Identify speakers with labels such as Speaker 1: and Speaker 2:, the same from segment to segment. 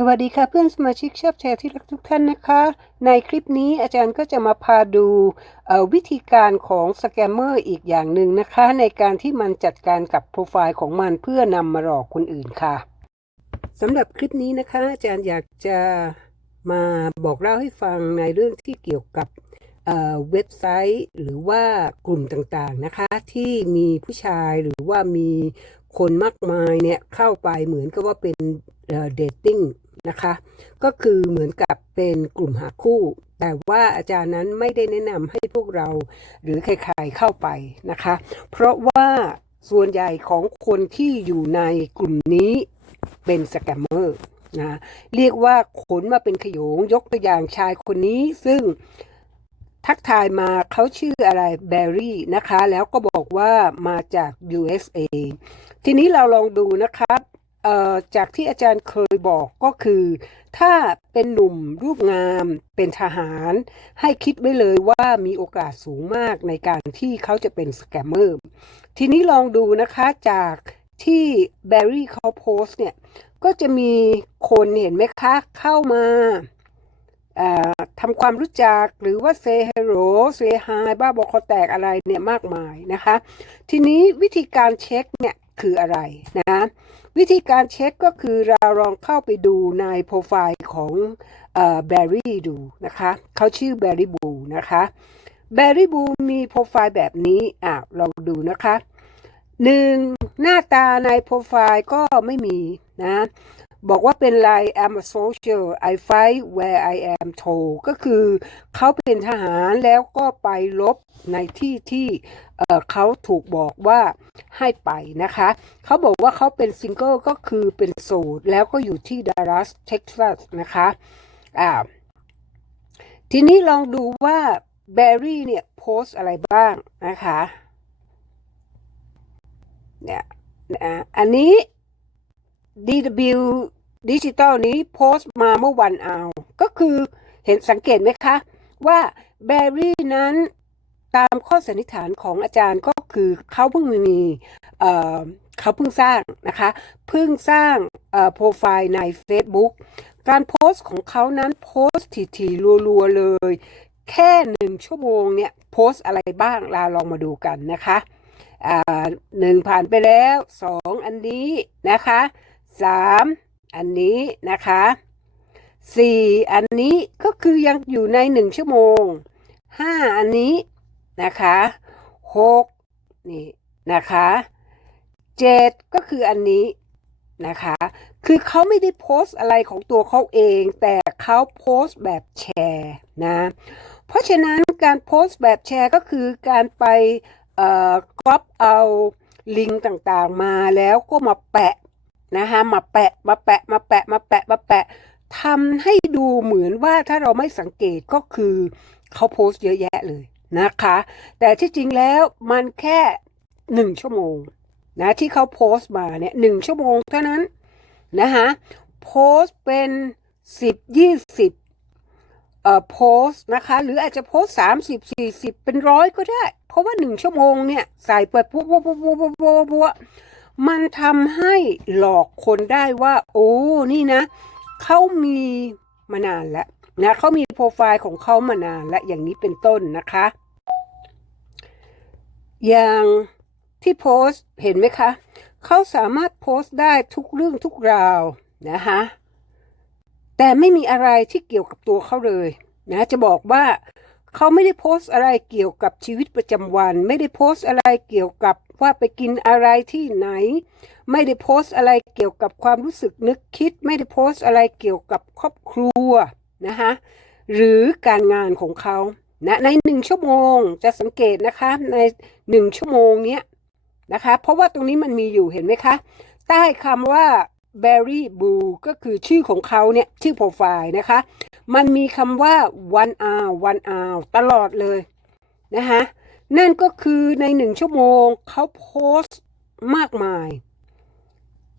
Speaker 1: สวัสดีค่ะเพื่อนสมาชิกชอบแชร์ที่รักทุกท่านนะคะ ในคลิปนี้อาจารย์ก็จะมาพาดูวิธีการของสแกมเมอร์อีกอย่างหนึ่งนะคะ ในการที่มันจัดการกับโปรไฟล์ของมันเพื่อนำมาหลอกคนอื่นค่ะสำหรับคลิปนี้นะคะ อาจารย์อยากจะมาบอกเล่าให้ฟังในเรื่องที่เกี่ยวกับเเว็บไซต์หรือว่ากลุ่มต่างๆนะคะ ที่มีผู้ชายหรือว่ามีคนมากมายเนี่ยเข้าไปเหมือนกับว่าเป็นเดทติ้ง นะคะ ก็คือเหมือนกับเป็นกลุ่มหาคู่ แต่ว่าอาจารย์นั้นไม่ได้แนะนำให้พวกเราหรือใครๆเข้าไปนะคะ เพราะว่าส่วนใหญ่ของคนที่อยู่ในกลุ่มนี้เป็นสแกมเมอร์นะเรียกว่าขนมาเป็นขโยงยกตัวอย่างชายคนนี้ซึ่งทักทายมาเขาชื่ออะไรแบร์รี่นะคะ แล้วก็บอกว่ามาจาก USA ทีนี้เราลองดูนะครับเอ่อ จากที่อาจารย์เคยบอกก็คือ ถ้าเป็นหนุ่มรูปงามเป็นทหาร ให้คิดไว้เลยว่ามีโอกาสสูงมากในการที่เขาจะเป็นสแกมเมอร์ทีนี้ลองดูนะคะจากที่แบร์รี่เขาโพสเนี่ย ก็จะมีคนเห็นไหมคะ เข้ามาทำความรู้จักหรือว่า say hello say hi บ้าบอคอแตกอะไรเนี่ยมากมายนะคะ ทีนี้วิธีการเช็คเนี่ยคืออะไรนะ วิธีการเช็คก็คือเราลองเข้าไปดูในโปรไฟล์ของแบร์รี่ดูนะคะเขาชื่อแบร์รี่บูนะคะแบร์รี่บูมีโปรไฟล์แบบนี้อะลองดูนะคะหนึ่งหน้าตาในโปรไฟล์ก็ไม่มีนะ บอกว่าเป็นไลน์ I'm a soldier I fight where I am told ก็คือเขาเป็นทหารแล้วก็ไปลบในที่ที่เเขาถูกบอกว่าให้ไปนะคะ เขาบอกว่าเขาเป็นซิงเกิลก็คือเป็นโสดแล้วก็อยู่ที่ดัลลัสเท็กซัสนะคะอ่าทีนี้ลองดูว่าแบร์รี่เนี่ยโพสอะไรบ้างนะคะเนี่ยนะอันนี้ DW ดิจิตอลนี้โพสต์มาเมื่อวันเอา ก็คือเห็นสังเกตไหมคะ ว่าแบร์รี่นั้นตามข้อสันนิษฐานของอาจารย์ก็คือเขาเพิ่งมีเเขาเพิ่งสร้างนะคะ เพิ่งสร้างโปรไฟล์ใน Facebook การโพสต์ของเขานั้นโพสต์ถี่ๆรัวๆเลย แค่หนึ่งชั่วโมงเนี่ยโพสต์อะไรบ้างเราลองมาดูกันนะคะหนึ่งผ่านไปแล้วสองอันนี้นะคะ สามอันนี้นะคะสี่อันนี้ก็คือยังอยู่ในหนึ่งชั่วโมงห้าอันนี้นะคะหกนี่นะคะเจ็ดก็คืออันนี้นะคะ คือเขาไม่ได้โพสต์อะไรของตัวเขาเอง แต่เขาโพสต์แบบแชร์นะ เพราะฉะนั้นการโพสต์แบบแชร์ก็คือการไปก๊อปเอาลิงก์ต่างๆมาแล้วก็มาแปะ นะคะมาแปะมาแปะมาแปะมาแปะมาแปะทำให้ดูเหมือนว่าถ้าเราไม่สังเกตก็คือเขาโพสต์เยอะแยะเลยนะคะ แต่ที่จริงแล้วมันแค่หนึ่งชั่วโมงนะที่เขาโพสต์มาเนี่ยหนึ่งชั่วโมงเท่านั้นนะคะโพสต์เป็นสิบยี่สิบเอ่อโพสต์นะคะ หรืออาจจะโพสสามสิบสี่สิบเป็นร้อยก็ได้ เพราะว่าหนึ่งชั่วโมงเนี่ย ใส่ไปปุ๊บปุ๊บปุ๊บปุ๊บปุ๊บปุ๊บปุ๊บ มันทำให้หลอกคนได้ว่า โอ้ นี่นะ เขามีมานานแล้วนะเขามีโปรไฟล์ของเขามานานและอย่างนี้เป็นต้นนะคะ อย่างที่โพสต์เห็นไหมคะ เขาสามารถโพสต์ได้ทุกเรื่องทุกราวนะคะแต่ไม่มีอะไรที่เกี่ยวกับตัวเขาเลยนะจะบอกว่าเขาไม่ได้โพสต์อะไรเกี่ยวกับชีวิตประจำวัน ไม่ได้โพสต์อะไรเกี่ยวกับ ว่าไปกินอะไรที่ไหน ไม่ได้โพสต์อะไรเกี่ยวกับความรู้สึกนึกคิด ไม่ได้โพสต์อะไรเกี่ยวกับครอบครัวนะคะหรือการงานของเขานะในหนึ่งชั่วโมงจะสังเกตนะคะในหนึ่งชั่วโมงเนี้ยนะคะเพราะว่าตรงนี้มันมีอยู่เห็นไหมคะ ใต้คำว่า Berry Blue ก็คือชื่อของเขาเนี่ยชื่อโปรไฟล์นะคะ มันมีคำว่า one hour one hour ตลอดเลยนะคะ นั่นก็คือในหนึ่งชั่วโมงเขาโพสต์มากมาย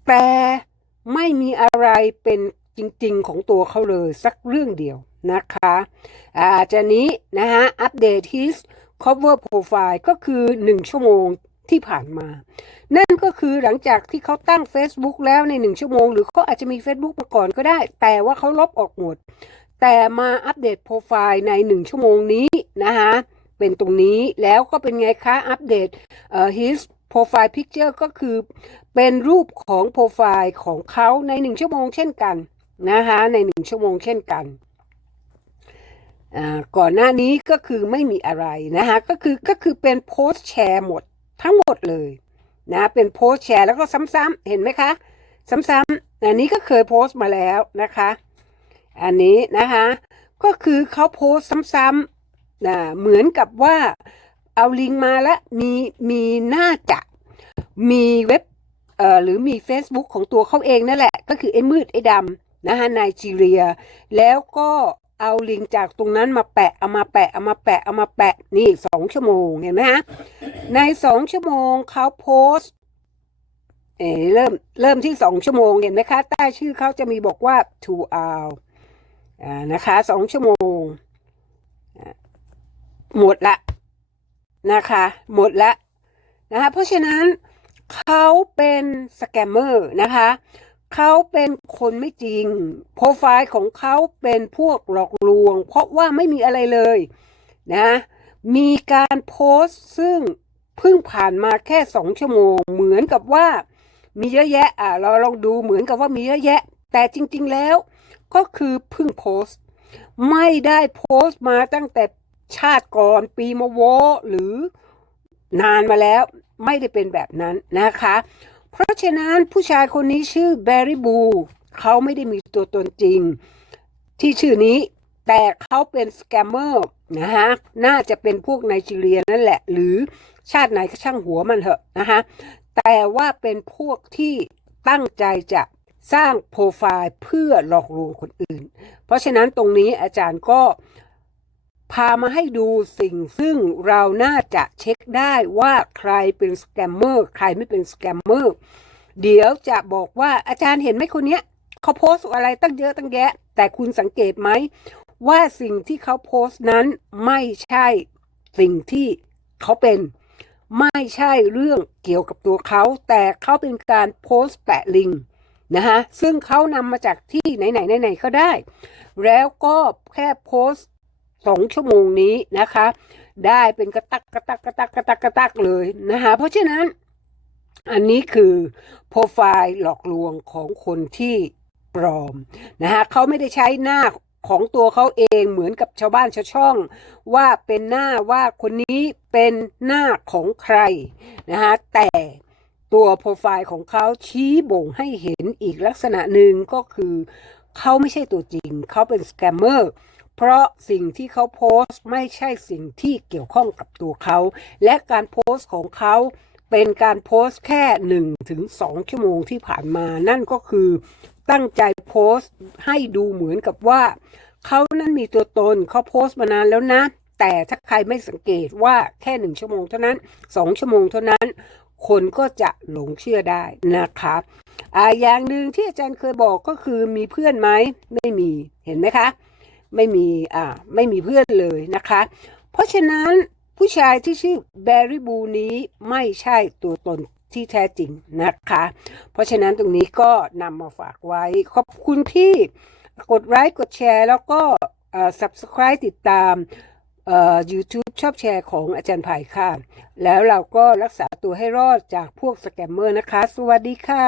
Speaker 1: แต่ไม่มีอะไรเป็นจริงๆของตัวเขาเลยสักเรื่องเดียวนะคะอาจจะนี้นะฮะอัปเดต his cover profile ก็คือ 1 ชั่วโมงที่ผ่านมา นั่นก็คือหลังจากที่เขาตั้ง Facebook แล้วในหนึ่งชั่วโมง หรือเขาอาจจะมี Facebook มาก่อนก็ได้ แต่ว่าเขาลบออกหมด แต่มาอัปเดตโปรไฟล์ในหนึ่งชั่วโมงนี้นะคะ เป็นตรงนี้แล้วก็เป็นไงคะอัปเดตเอ่อ his profile picture ก็คือเป็นรูปของโปรไฟล์ของเขาในหนึ่งชั่วโมงเช่นกันนะคะในหนึ่งชั่วโมงเช่นกันก่อนหน้านี้ก็คือไม่มีอะไรนะคะก็คือก็คือเป็นโพสต์แชร์หมดทั้งหมดเลยนะเป็นโพสต์แชร์แล้วก็ซ้ำๆเห็นไหมคะซ้ำๆอันนี้ก็เคยโพสต์มาแล้วนะคะ อันนี้นะคะก็คือเขาโพสต์ซ้ำๆ นะเหมือนกับว่าเอาลิงก์มาแล้วมีมีน่าจะมีเว็บเอ่อหรือมี Facebook ของตัวเขาเองนั่นแหละ ก็คือไอ้มืดไอ้ดำนะคะไนจีเรีย แล้วก็เอาลิงจากตรงนั้นมาแปะเอามาแปะเอามาแปะเอามาแปะนี่สองชั่วโมงเห็นไหมฮะในสองชั่วโมงเขาโพสต์เอ๋เริ่มเริ่มที่สองชั่วโมงเห็นไหมคะใต้ชื่อเขาจะมีบอกว่า two hour อ่านะคะสองชั่วโมง หมดละนะคะ หมดละนะคะเพราะฉะนั้นเขาเป็นสแกมเมอร์นะคะเขาเป็นคนไม่จริง โปรไฟล์ของเขาเป็นพวกหลอกลวง เพราะว่าไม่มีอะไรเลยนะมีการโพสต์ซึ่งเพิ่งผ่านมาแค่สองชั่วโมง เหมือนกับว่ามีเยอะแยะอะเราลองดูเหมือนกับว่ามีเยอะแยะ แต่จริง ๆแล้วก็คือเพิ่งโพสต์ ไม่ได้โพสต์มาตั้งแต่ ชาติก่อนปีมะโวหรือนานมาแล้วไม่ได้เป็นแบบนั้นนะคะ เพราะฉะนั้นผู้ชายคนนี้ชื่อแบร์รี่บูเขาไม่ได้มีตัวตนจริง ที่ชื่อนี้แต่เขาเป็นสแกมเมอร์นะฮะน่าจะเป็นพวกไนจีเรียนั่นแหละ หรือชาติไหนก็ช่างหัวมันเถอะนะคะแต่ว่าเป็นพวกที่ตั้งใจจะสร้างโปรไฟล์เพื่อหลอกลวงคนอื่น เพราะฉะนั้นตรงนี้อาจารย์ก็ พามาให้ดูสิ่งซึ่งเราน่าจะเช็คได้ว่าใครเป็นสแกมเมอร์ใครไม่เป็นสแกมเมอร์เดี๋ยวจะบอกว่าอาจารย์เห็นไหมคนเนี้ยเขาโพสอะไรตั้งเยอะตั้งแยะ แต่คุณสังเกตไหม ว่าสิ่งที่เขาโพสต์นั้นไม่ใช่สิ่งที่เขาเป็นไม่ใช่เรื่องเกี่ยวกับตัวเขา แต่เขาเป็นการโพสต์แปะลิงก์นะคะซึ่งเขานำมาจากที่ไหนไหนไหนไหนก็ได้ แล้วก็แค่โพสต์ สองชั่วโมงนี้นะคะ ได้เป็นกระตักกระตักกระตักกระตักกระตักเลยนะคะเพราะฉะนั้น อันนี้คือโปรไฟล์หลอกลวงของคนที่ปลอมนะคะเขาไม่ได้ใช้หน้าของตัวเขาเองเหมือนกับชาวบ้านชาวช่อง ว่าเป็นหน้าว่าคนนี้เป็นหน้าของใครนะคะแต่ตัวโปรไฟล์ของเขาชี้บ่งให้เห็นอีกลักษณะหนึ่งก็คือ เขาไม่ใช่ตัวจริง เขาเป็นสแกมเมอร์ เพราะสิ่งที่เขาโพสต์ไม่ใช่สิ่งที่เกี่ยวข้องกับตัวเขา และการโพสต์ของเขาเป็นการโพสต์แค่1นถึงสชั่วโมงที่ผ่านมา นั่นก็คือตั้งใจโพสต์ให้ดูเหมือนกับว่า เขานั้นมีตัวตนเขาโพสต์มานานแล้วนะ แต่ถ้าใครไม่สังเกตว่าแค่หนึ่งชั่วโมงเท่านั้นสองชั่วโมงเท่านั้น คนก็จะหลงเชื่อได้นะคะอ่าอย่างหนึ่งที่อาจารย์เคยบอกก็คือมีเพื่อนไหมไม่มีเห็นไหมคะ ไม่มีอ่าไม่มีเพื่อนเลยนะคะ เพราะฉะนั้นผู้ชายที่ชื่อแบร์รี่บูนี้ไม่ใช่ตัวตนที่แท้จริงนะคะ เพราะฉะนั้นตรงนี้ก็นำมาฝากไว้ ขอบคุณที่กดไลค์กดแชร์ แล้วก็อ่อ subscribe ติดตามเอ่อ YouTube ชอบแชร์ของอาจารย์ไผ่ค่ะ แล้วเราก็รักษาตัวให้รอดจากพวกสแกมเมอร์นะคะ สวัสดีค่ะ